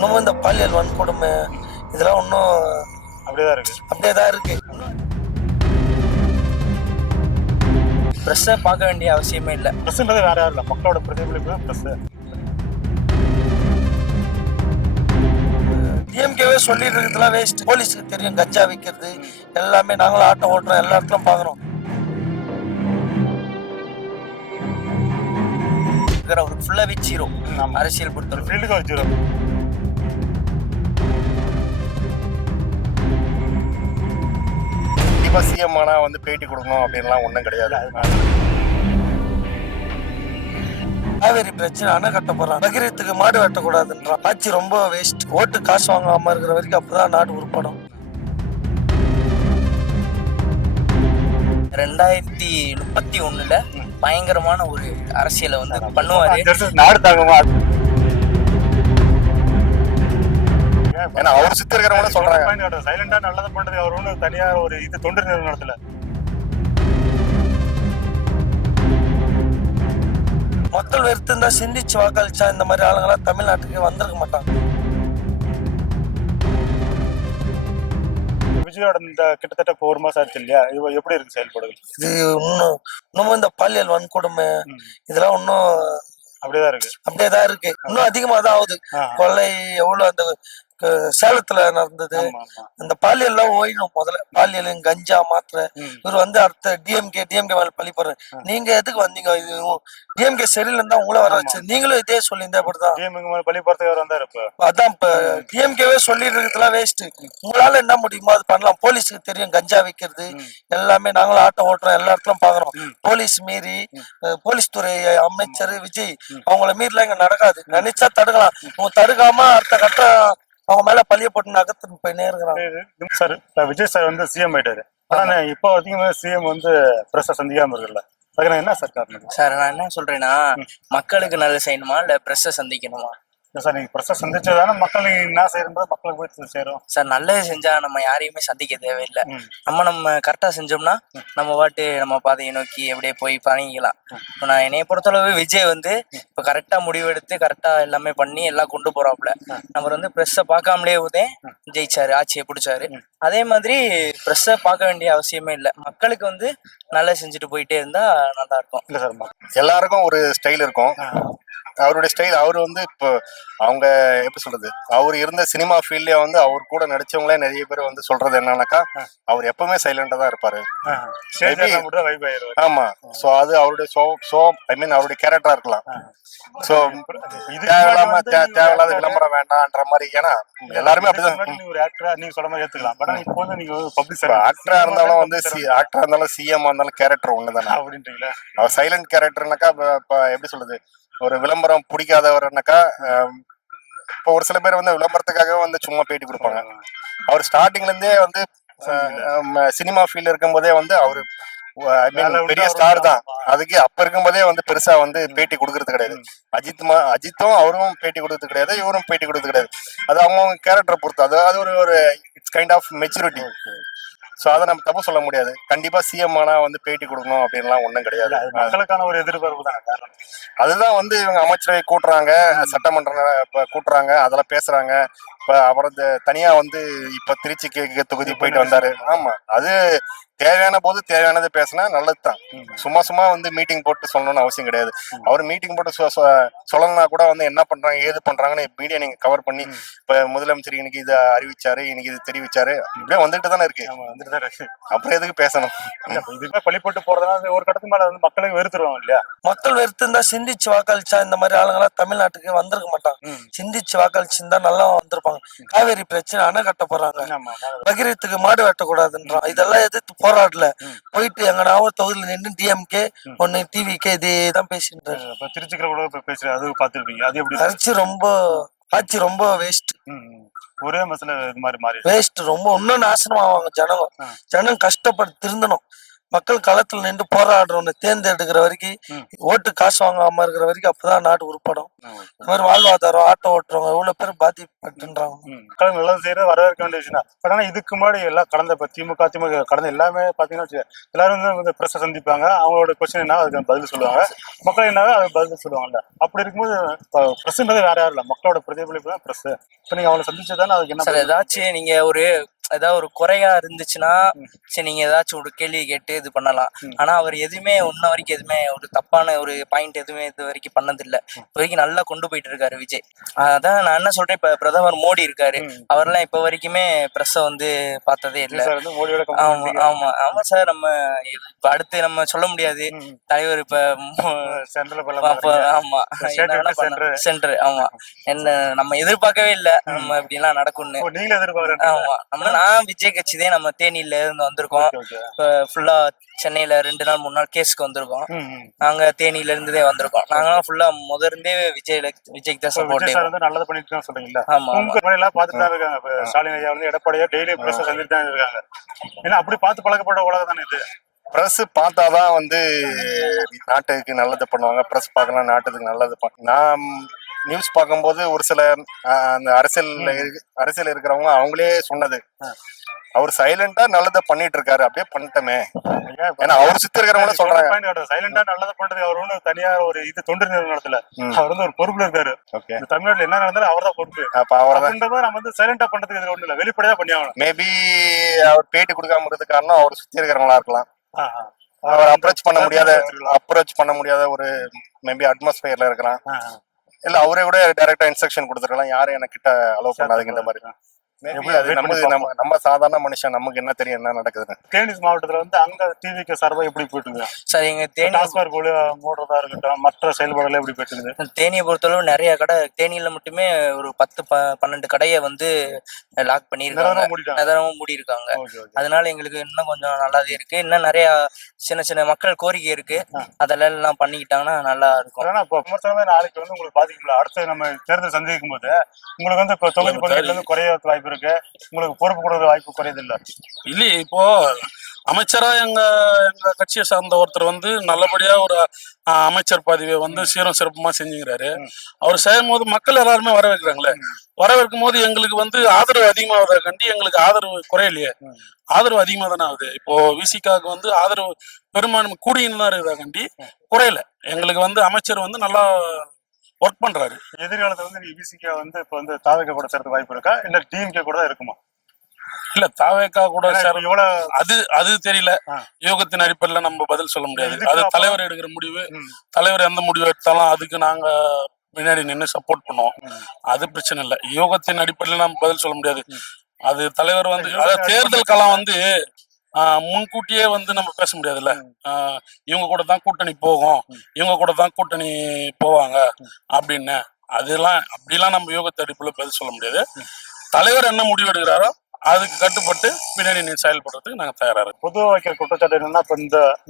இன்னமும் இந்த பாலியல் வன்கொடுமை இதெல்லாம் இன்னும் அப்படியே தான் இருக்கு. ப்ரெஸ்ஸை பார்க்க வேண்டிய அவசியமே இல்லை. ப்ரெஸ்ன்றது வேற யாரும் இல்லை, மக்களோட பிரதிபலிப்பு தான் ப்ரெஸ். டிஎம்கேவே சொல்லிட்டு இருக்கிறதுலாம் வேஸ்ட். போலீஸுக்கு தெரியும் கஞ்சா விற்கிறது எல்லாமே. நாங்களும் ஆட்டம் ஓட்டுறோம், எல்லா இடத்துலும் பார்க்குறோம். ஒரு ஃபுல்லாகவே ஜீரோ அரசியல் பொறுத்தவரை. ஃபீல்டுக்கு ஒரு ஜீரோ. கண்டிப்பாக சிஎம் ஆனால் வந்து பேட்டி கொடுக்கணும் அப்படின்லாம் ஒன்றும் கிடையாது. காவேரி பிரச்சனை அணை கட்ட போறாங்க. பகிரத்துக்கு மாடு வெட்டக்கூடாதுன்றான். ஆட்சி ரொம்ப வேஸ்ட். ஓட்டு காசு வாங்காம இருக்கிற வரைக்கும் அப்பதான் நாடு உருப்படும். 2031 பயங்கரமான ஒரு அரசியலை வந்து பண்ணுவாரு. நாடு தாங்குமா? ஏன்னா அவர் சுத்தி இருக்கிறவங்க சொல்றாங்க சைலண்டா நல்லதை பண்றது. அவர் ஒன்றும் தனியா ஒரு இது தொண்டு நிறுவனத்துல மக்கள் வெறுத்திருந்தா சிந்திச்சு வாக்களிச்சா இந்த மாதிரி ஆளுங்களாம் தமிழ்நாட்டுக்கு வந்திருக்க மாட்டாங்க. விஜயோட இந்த கிட்டத்தட்ட 4 மாசம் ஆச்சு இல்லையா, இவ எப்படி இருக்கு செயல்பாடுகள்? இது இன்னமும் இந்த பாலியல் வன்கொடுமை இதெல்லாம் இன்னும் அப்படியேதான் இருக்கு. இன்னும் அதிகமா தான் ஆகுது. கொள்ளை எவ்வளவு அந்த சேலத்துல நடந்தது. அந்த பாலியல் எல்லாம் ஓயிடும். முதல்ல பாலியல் கஞ்சா மாத்திரை. இவர் வந்து அடுத்த டிஎம்கே மேல பழி போடுற. நீங்க எதுக்கு வந்தீங்க? இது டிஎம்கே சரியில்லைன்னு தான் உங்களை வர வச்சு. நீங்களும் இதே சொல்லியிருந்தா அப்படிதான் பழி போறதுக்கு வந்தாரு. அதான் இப்ப டிஎம்கேவே சொல்லிட்டு இருக்கிறதுலாம் வேஸ்ட். உங்களால என்ன முடியுமோ அது பண்ணலாம். போலீஸுக்கு தெரியும் கஞ்சா விற்கிறது எல்லாமே. நாங்களும் ஆட்டம் ஓட்டுறோம், எல்லா இடத்துலும் பாக்குறோம். போலீஸ் மீறி போலீஸ் துறை அமைச்சர் விஜய் அவங்கள மீறலாம் இங்க நடக்காது. நினைச்சா தடுக்கலாம். அவங்க தடுக்காம அடுத்த கட்டம் அவங்க மேல பழிய போட்டு நகர்த்துன்னு போயினே இருக்கிறாங்க. சார் விஜய் சார் வந்து சிஎம் ஆயிட்டாரு. ஆனா இப்போ அதிகமாக சிஎம் வந்து பிரஸ் சந்திக்காம இருக்குல்ல, அதுக்கு என்ன சார் காரணம்? சார் நான் என்ன சொல்றேன்னா, மக்களுக்கு நல்லது செய்யணுமா இல்ல பிரஸ்ஸை சந்திக்கணுமா? சார் நீங்க பிரஸ் சந்திச்சதானே மக்களுக்கு என்ன செய்யறது, மக்களுக்கு போய் சேரும். சார் நல்லது செஞ்சா நம்ம யாரையுமே சந்திக்க தேவையில்லை. நம்ம கரெக்டா செஞ்சோம்னா நம்ம பாட்டு நம்ம பாதையை நோக்கி எப்படியே போய் பழகிக்கலாம். இப்போ நான் என்னைய பொறுத்தளவு விஜய் வந்து இப்போ கரெக்டா முடிவெடுத்து கரெக்டா எல்லாமே பண்ணி எல்லாம் கொண்டு போறாப்புல. நம்ம வந்து பிரஸ்ஸை பார்க்காமலே ஜெயிச்சாரு, ஆட்சியை பிடிச்சாரு. அதே மாதிரி பிரஸ்ஸை பார்க்க வேண்டிய அவசியமே இல்லை. மக்களுக்கு வந்து நல்லா செஞ்சுட்டு போயிட்டே இருந்தா நல்லா இருக்கும். இல்லை சார், எல்லாருக்கும் ஒரு ஸ்டைல் இருக்கும். அவருடைய ஸ்டைல் அவர் வந்து இப்போ அவங்க எப்படி சொல்றது, அவர் இருந்த சினிமா ஃபீல்ட்லயே வந்து அவர் கூட நடிச்சவங்களே நிறைய பேர் வந்து சொல்றது என்னன்னாக்கா, அவர் எப்பவுமே சைலண்டா தான் இருப்பாரு. ஆமா. சோ அது அவருடைய ஐ மீன் அவருடைய கேரக்டரா இருக்கலாம். சோ தேவையில்லாத விளம்பரம் வேண்டாம்ன்ற மாதிரி. ஏன்னா எல்லாருமே அப்படிதான். ஒரு ஆக்டரா நீங்க சொல்ற மாதிரி ஏத்துக்கலாம். பட் இப்போ வந்து நீங்க பப்ளிக் ஆக்டரா இருந்தாலும் வந்து ஆக்டரா இருந்தாலும் சிஎம் இருந்தாலும் கேரக்டர் ஒண்ணுதானே அப்படின்றீங்களா? அவர் சைலண்ட் கேரக்டர்னாக்கா எப்படி சொல்றது, ஒரு விளம்பரம் பிடிக்காதவர்னாக்கா, இப்போ ஒரு சில பேர் வந்து விளம்பரத்துக்காக வந்து சும்மா பேட்டி கொடுப்பாங்க. அவர் ஸ்டார்டிங்ல இருந்தே வந்து சினிமா ஃபீல்ட் இருக்கும் போதே வந்து அவரு பெரிய ஸ்டார் தான். அதுக்கு அப்ப இருக்கும் போதே வந்து பெருசா வந்து பேட்டி கொடுக்கறது கிடையாது. அஜித்தும் அவரும் பேட்டி கொடுக்கறது கிடையாது, இவரும் பேட்டி கொடுக்கறது கிடையாது. அது அவங்க கேரக்டரை பொறுத்து. அது ஒரு it's kind of maturity. So அதை நம்ம தப்பு சொல்ல முடியாது. கண்டிப்பா சிஎம் ஆனா வந்து பேட்டி கொடுக்கணும் அப்படின்லாம் ஒண்ணும் கிடையாது. மக்களுக்கான ஒரு எதிர்பார்ப்பு தான். அதுதான் வந்து இவங்க அமைச்சரவை கூட்டுறாங்க, சட்டமன்ற கூட்டுறாங்க, அதெல்லாம் பேசுறாங்க. இப்ப அப்புறம் தனியா வந்து இப்ப திருச்சி தொகுதி போயிட்டு வந்தாரு. ஆமா, அது தேவையான போது தேவையானது பேசினா நல்லதுதான். சும்மா வந்து மீட்டிங் போட்டு சொல்லணும்னு அவசியம் கிடையாது. அவர் மீட்டிங் போட்டு சொல்லணும்னா கூட வந்து என்ன பண்றாங்க ஏது பண்றாங்கன்னு மீடியா நீங்க கவர் பண்ணி, இப்ப முதலமைச்சர் இன்னைக்கு இதை அறிவிச்சாரு, இன்னைக்கு இது தெரிவிச்சாரு, இப்படியே வந்துட்டு தானே இருக்கு. அப்புறம் எதுக்கு பேசணும்? இதுவே பழி போட்டு போறதுனால ஒரு கடத்துக்கு மேல வந்து மக்களுக்கு வெறுத்துருவாங்க இல்லையா? மக்கள் வெறுத்திருந்தா சிந்திச்சு வாக்களிச்சா இந்த மாதிரி ஆளுங்களாம் தமிழ்நாட்டுக்கு வந்திருக்க மாட்டாங்க. சிந்திச்சு வாக்களிச்சிருந்தா நல்லா வந்திருப்பாங்க. காவேரி பிரச்சனை அணை கட்ட போறாங்க. பகிரத்துக்கு மாடு வெட்டக்கூடாதுன்றான். இதெல்லாம் எதிர்த்து போராடல. போயிட்டு எங்கனாவது தொகுதியில நின்று டிஎம்கே ஒன்னு டிவிகே இதேதான் பேசிட்டு திருச்சிக்கிற கூட பேசுறேன். அது பாத்துருப்பீங்க. அது எப்படி ஆட்சி ரொம்ப வேஸ்ட். ஒரே மசல இது மாதிரி மாறி வேஸ்ட். ரொம்ப இன்னும் நாசனம் ஆவாங்க ஜனங்க. ஜனம் கஷ்டப்பட்டு திருந்தணும். மக்கள் களத்துல நின்று போராடுறவனை தேர்ந்தெடுக்கிற வரைக்கும், ஓட்டு காசு வாங்காம இருக்கிற வரைக்கும் அப்பதான் நாடு உருப்படும். இந்த மாதிரி வாழ்வாதாரம், ஆட்டோ ஓட்டுறவங்க எவ்வளவு பேர் பாதிப்பட்டுன்றாங்க. மக்கள் நல்லது செய்யறது வரவேற்க வேண்டிய விஷயம் தான். பட் ஆனா இதுக்கு முன்னாடி எல்லாம் கடந்த திமுக கடந்த எல்லாமே பாத்தீங்கன்னா எல்லாரும் வந்து பிரஸ் சந்திப்பாங்க. அவங்களோட கொஸ்டின் என்ன அதுக்கு பதில் சொல்லுவாங்க. மக்கள் என்ன அது பதில் சொல்லுவாங்கல்ல. அப்படி இருக்கும்போது பிரஸ்ன்றது வேற யாரும் இல்ல, மக்களோட பிரதிபலிப்பு தான் பிரஸ். இப்ப நீங்க அவங்களை சந்திச்சதானே அதுக்கு என்ன சார் ஏதாச்சும் நீங்க ஏதாவது ஒரு குறையா இருந்துச்சுன்னா சரி நீங்க ஏதாச்சும் ஒரு கேள்வி கேட்டு இது பண்ணலாம். ஆனா அவர் எதுவுமே இன்ன வரைக்கும் எதுவுமே ஒரு தப்பான ஒரு பாயிண்ட் எதுவுமே இது வரைக்கும் பண்ணது இல்ல. இப்ப வரைக்கும் நல்லா கொண்டு போயிட்டு இருக்காரு விஜய். அதான் நான் என்ன சொல்றேன், இப்ப பிரதமர் மோடி இருக்காரு, அவர்லாம் இப்ப வரைக்குமே பிரஸ்ஸ வந்து பார்த்ததே இல்ல. ஆமா ஆமா ஆமா சார். நம்ம இப்ப அடுத்து நம்ம சொல்ல முடியாது தலைவர் இப்ப ஆமா சென்டர் ஆமா என்ன நம்ம எதிர்பார்க்கவே இல்ல நம்ம இப்படி எல்லாம் நடக்கும்னு. ஆமா நான் விஜய் கட்சி தான் நம்ம தேனியில இருந்து வந்திருக்கோம். இப்ப ஃபுல்லா சென்னையில 2 நாள் 3 நாள் கேஸ்க்கு வந்திருக்கோம். நாங்க தேனியில இருந்துதே வந்திருக்கோம். நாங்களாம் ஃபுல்லா முதர்ந்தே விஜய்க்கு தான் சப்போர்ட். நல்லது பண்ணிட்டு சொல்றீங்களா? ஆமா எல்லாம் பாத்துட்டு தான் இருக்காங்க. ஸ்டாலின் ஐயா வந்து எடப்பாடியா டெய்லி பிரஸ் சந்திட்டு தான் இருக்காங்க. ஏன்னா அப்படி பார்த்து பழக்கப்பட்ட உலகம் தானே இது. பிரஸ் பார்த்தாதான் வந்து நாட்டுக்கு நல்லது பண்ணுவாங்க. பிரஸ் பார்க்கலாம் நாட்டுக்கு நல்லது. நான் நியூஸ் பார்க்கும்போது ஒரு சில அந்த அரசியல் இருக்கிறவங்க அவங்களே சொன்னது, அவர் சைலண்டா நல்லதை பண்ணிட்டு இருக்காரு, அப்படியே பண்ணிட்டோமே. ஏன்னா அவர் சுத்தி இருக்கிறவங்க சொல்றாங்க சைலண்டா நல்லதை பண்றது. அவர் ஒண்ணு தனியா ஒரு இது தொண்டு நிறுவனத்துல அவர் வந்து ஒரு பொறுப்புல இருக்காரு. தமிழ்நாட்டுல என்ன நடந்தாலும் அவர் தான் பொறுப்பு. அப்ப அவர்தான் நம்ம வந்து சைலண்டா பண்றதுக்கு இது ஒண்ணு இல்ல, வெளிப்படையா பண்ணி ஆகணும். மேபி அவர் பேட்டி கொடுக்காம இருக்கிறது காரணம் அவர் சுத்தி இருக்கிறவங்களா இருக்கலாம். அவர் அப்ரோச் பண்ண முடியாத ஒரு மேபி அட்மாஸ்பியர்ல இருக்கிறான். இல்ல அவரே கூட டைரக்டா இன்ஸ்ட்ரக்ஷன் கொடுத்துருக்கலாம், யாரும் எனக்கு கிட்ட அலோவ் பண்ணாதீங்க இந்த மாதிரி. நம்ம சாதாரண மனுஷன், நமக்கு என்ன தெரியும் என்ன நடக்குதுன்னு. தேனி மாவட்டத்துல வந்து அங்க டிவிக்கு சார்பா எப்படி போயிட்டு இருக்கு சார்? எங்க டாஸ்மாக் மூடுறதா இருக்கட்டும், மற்ற செயல்பாடுகள் எப்படி போயிட்டு இருக்குது? தேனியை பொறுத்தளவு நிறைய கடை, தேனியில மட்டுமே ஒரு 10-12 கடையை வந்து லாக் பண்ணிருக்காங்க, மூடி இருக்காங்க. அதனால எங்களுக்கு இன்னும் கொஞ்சம் நல்லாவே இருக்கு. இன்னும் நிறைய சின்ன சின்ன மக்கள் கோரிக்கை இருக்கு, அதெல்லாம் எல்லாம் பண்ணிக்கிட்டாங்கன்னா நல்லா இருக்கும். நாளைக்கு வந்து உங்களுக்கு பாதிக்கல. அடுத்து நம்ம தேர்தல் சந்திக்கும் போது உங்களுக்கு வந்து தொகுதி பகுதியில இருந்து குறைய வாய்ப்பு இருக்கு, உங்களுக்கு பொறுப்பு கொடுக்குற வாய்ப்பு குறையது இல்ல இல்லையே. இப்போ அமைச்சரா எங்க கட்சியை சார்ந்த ஒருத்தர் வந்து நல்லபடியா ஒரு அமைச்சர் பதவியை வந்து சீரம் சிறப்புமா செஞ்சுக்கிறாரு. அவர் செய்யும் போது மக்கள் எல்லாருமே வரவேற்கிறாங்களே. வரவேற்கும் போது எங்களுக்கு வந்து ஆதரவு அதிகமாவதா கண்டி எங்களுக்கு ஆதரவு குறையலையே, ஆதரவு அதிகமா தானே ஆகுது. இப்போ விசிகாவுக்கு வந்து ஆதரவு பெரும்பான்மை கூடின்னு தான் இருக்குதா கண்டி குறையல. எங்களுக்கு வந்து அமைச்சர் வந்து நல்லா ஒர்க் பண்றாரு. எதிர்காலத்துல வந்து விசிகா வந்து இப்ப வந்து தாவேகா கூட சேர்த்து வாய்ப்பு இருக்கா, இல்ல டிஎம்கே கூட இருக்குமா? இல்ல தாவேகா கூட அது தெரியல. யோகத்தின் அடிப்படையில நம்ம பதில் சொல்ல முடியாது. அது தலைவர் எடுக்கிற முடிவு. தலைவர் எந்த முடிவு எடுத்தாலும் அதுக்கு நாங்க முன்னாடி நின்று சப்போர்ட் பண்ணுவோம். அது பிரச்சனை இல்லை. யோகத்தின் அடிப்படையில நம்ம பதில் சொல்ல முடியாது. அது தலைவர் வந்து தேர்தல் காலம் வந்து முன்கூட்டியே வந்து நம்ம பேச முடியாதுல்ல. இவங்க கூட தான் கூட்டணி போகும், இவங்க கூட தான் கூட்டணி போவாங்க அப்படின்னு அப்படிலாம் நம்ம யோகத்தை அடிப்படையில் பதில் சொல்ல முடியாது. தலைவர் என்ன முடிவு எடுக்கிறாரோ அதுக்கு கட்டுப்பட்டு பின்னாடி நீ செயல்படுறதுக்கு நாங்க தயாரா இருக்கோம். பொதுவாக வைக்கிற குற்றச்சாட்டு என்னன்னா, இப்ப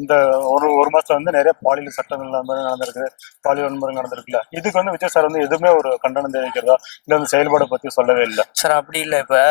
இந்த ஒரு மாசம் வந்து நிறைய பாலியல் சட்டங்கள் நடந்திருக்கு, பாலியல் வன்முறை நடந்திருக்குல்ல. இதுக்கு வந்து விஜய் சார் வந்து எதுவுமே ஒரு கண்டனம் தெரிவிக்கிறதா இல்ல வந்து செயல்பாடை பத்தி சொல்லவே இல்லை சார். அப்படி இல்லை. இப்ப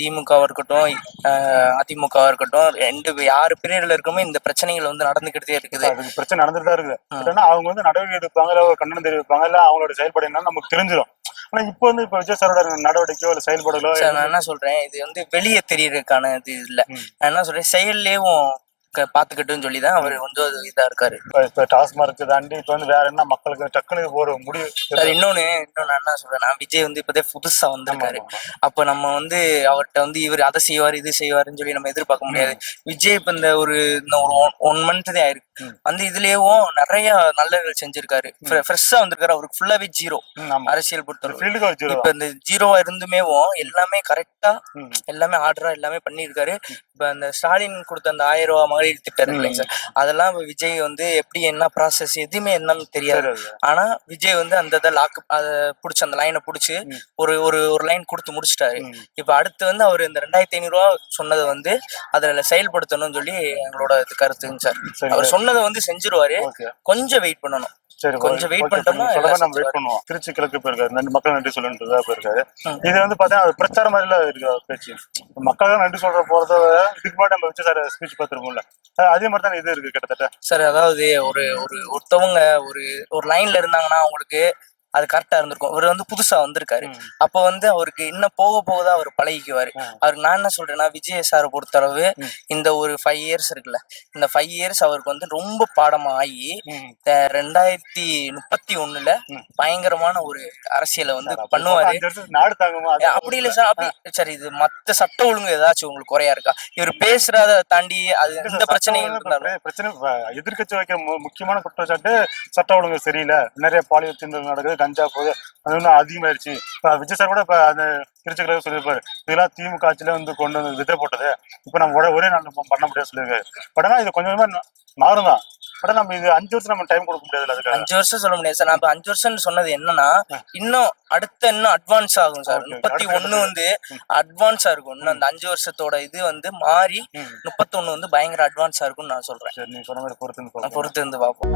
திமுகவா இருக்கட்டும் அதிமுகவா இருக்கட்டும், யாரு பீரியட்ல இருக்கோமோ இந்த பிரச்சனைகள் வந்து நடந்துகிட்டே இருக்குது. அதுக்கு பிரச்சனை நடந்துட்டு தான் இருக்குது. ஏன்னா அவங்க வந்து நடவடிக்கை எடுப்பாங்க, இல்ல ஒரு கண்டனம் தெரிவிப்பாங்க, இல்ல அவங்களோட செயல்பாடு என்னன்னு நமக்கு தெரிஞ்சிடும். ஆனா இப்ப வந்து இப்ப விஜய் சாரோட நடவடிக்கையோ இல்ல செயல்பாடுகளோ நான் என்ன சொல்றேன், இது வந்து வெளியே தெரியறதுக்கான இது இல்ல. நான் என்ன சொல்றேன், செயல்லேயும் பாத்துக்கிட்டுன்னு சொல்லிதான் அவர் வந்து இதா இருக்காரு. இப்ப டாஸ்மார்க் தாண்டி இப்ப வந்து வேற என்ன மக்களுக்கு டக்குனு ஒரு முடிவு. இன்னொன்னு என்ன சொல்றேன், நான் விஜய் வந்து இப்பதே புதுசா வந்திருக்காரு. அப்ப நம்ம வந்து அவர்கிட்ட வந்து இவர் அதை செய்வாரு இது செய்வாருன்னு சொல்லி நம்ம எதிர்பார்க்க முடியாது. விஜய் இப்ப இந்த ஒரு 1 மந்த் தான் ஆயிருக்கு வந்து இதுலயும் நிறைய நல்லர்கள் செஞ்சிருக்காரு. ஃப்ரெஷ்ஷா வந்திருக்காரு. அவருக்கு ஃபுல்லாவே ஜீரோ அரசியல் பொறுத்தவரை. இப்ப இந்த ஜீரோவா இருந்துமேவும் எல்லாமே கரெக்டா எல்லாமே ஆர்டரா எல்லாமே பண்ணிருக்காரு. இப்ப அந்த ஸ்டாலின் கொடுத்த அந்த 1000 ரூபாய் மகளிர் திட்டம் இல்லைங்க சார், அதெல்லாம் விஜய் வந்து எப்படி என்ன ப்ராசஸ் எதுவுமே என்னன்னு தெரியாது. ஆனா விஜய் வந்து அந்த இதை அதை புடிச்சு அந்த லைனை புடிச்சு ஒரு லைன் கொடுத்து முடிச்சிட்டாரு. இப்ப அடுத்து வந்து அவர் இந்த 2500 ரூபா சொன்னதை வந்து அதுல செயல்படுத்தணும்னு சொல்லி எங்களோட கருத்துங்க சார். அவர் சொன்னதை வந்து செஞ்சிருவாரு, கொஞ்சம் வெயிட் பண்ணணும். சரி கொஞ்சம் wait okay, பண்ணிட்டோம்னா நீங்க சொல்ற எல்லாம் மாதிரி நம்ம வெயிட் செஞ்சுருவாரு. பண்ணுவோம். திருச்சி கிழக்கு போயிருக்காரு, நன்றி மக்கள் நன்றி சொல்லுன்றதா போயிருக்காரு. ம். இது வந்து பாத்தீங்கன்னா அது பிரச்சாரம் மாதிரில இருக்கு பேச்சு. மக்கள் தான் நன்றி சொல்ற போறத விட இதுக்கு முன்னாடி நம்ம விஜய் சார் ஸ்பீச் பார்த்திருப்போம்ல, அதே மாதிரி தான் இது இருக்கு கிட்டத்தட்ட. சார் அதாவது ஒரு ஒரு ஒருத்தவங்க ஒரு ஒரு லைன்ல இருந்தாங்கன்னா அவங்களுக்கு அது கரெக்டா இருந்திருக்கும். இவர் வந்து புதுசா வந்திருக்காரு. ம். அப்ப வந்து அவருக்கு இன்னும் போக போகதான் அவர் பழகிக்குவாரு. அவருக்கு நான் என்ன சொல்றேன்னா, விஜய் சாரை பொறுத்தளவு இந்த ஒரு 5 இயர்ஸ் இருக்குல்ல, இந்த 5 இயர்ஸ் அவருக்கு வந்து ரொம்ப பாடமா ஆகி 2031ல பயங்கரமான ஒரு அரசியலை வந்து பண்ணுவாரு. 5 வருஷத்துக்கு நாடு தாங்குமா? அப்படி இல்லை சார். அப்படி சரி, இது மத்த சட்ட ஒழுங்கு ஏதாச்சும் உங்களுக்கு குறையா இருக்கா? இவர் பேசுறத தாண்டி அது இந்த பிரச்சனைகள் இருந்தாலும் பிரச்சனை எதிர்க்கட்சி வைக்கிற முக்கியமான குற்றச்சாட்டு சட்ட ஒழுங்கு சரியில்லை, நிறைய பாலியல் தீண்டல் நடக்குது, கஞ்சா போகுது, அது இன்னும் அதிகமாயிருச்சு. இப்ப விஜய் சார் கூட இப்ப அந்த திருச்சிக்கிழமை சொல்லியிருப்பாரு, இதெல்லாம் திமுக ஆட்சியில வந்து கொண்டு வந்து விதை போட்டது, இப்ப நம்ம ஒரே நாள் பண்ண முடியாது சொல்லியிருக்காரு. பட் ஆனா இது கொஞ்சமா மாறும் தான். பட் நம்ம இது 5 வருஷம் நம்ம டைம் கொடுக்க முடியாது. அதுக்கு 5 வருஷம் சொல்ல முடியாது சார். நான் 5 வருஷம்னு சொன்னது என்னன்னா, இன்னும் அடுத்த இன்னும் அட்வான்ஸ் ஆகும் சார். 31 வந்து அட்வான்ஸா இருக்கும். இன்னும் அந்த 5 வருஷத்தோட இது வந்து மாறி 31 வந்து பயங்கர அட்வான்ஸா இருக்கும்னு நான் சொல்றேன். சரி, நீங்க சொன்ன மாதிரி பொறுத்து இருந்து பார்ப்போம்.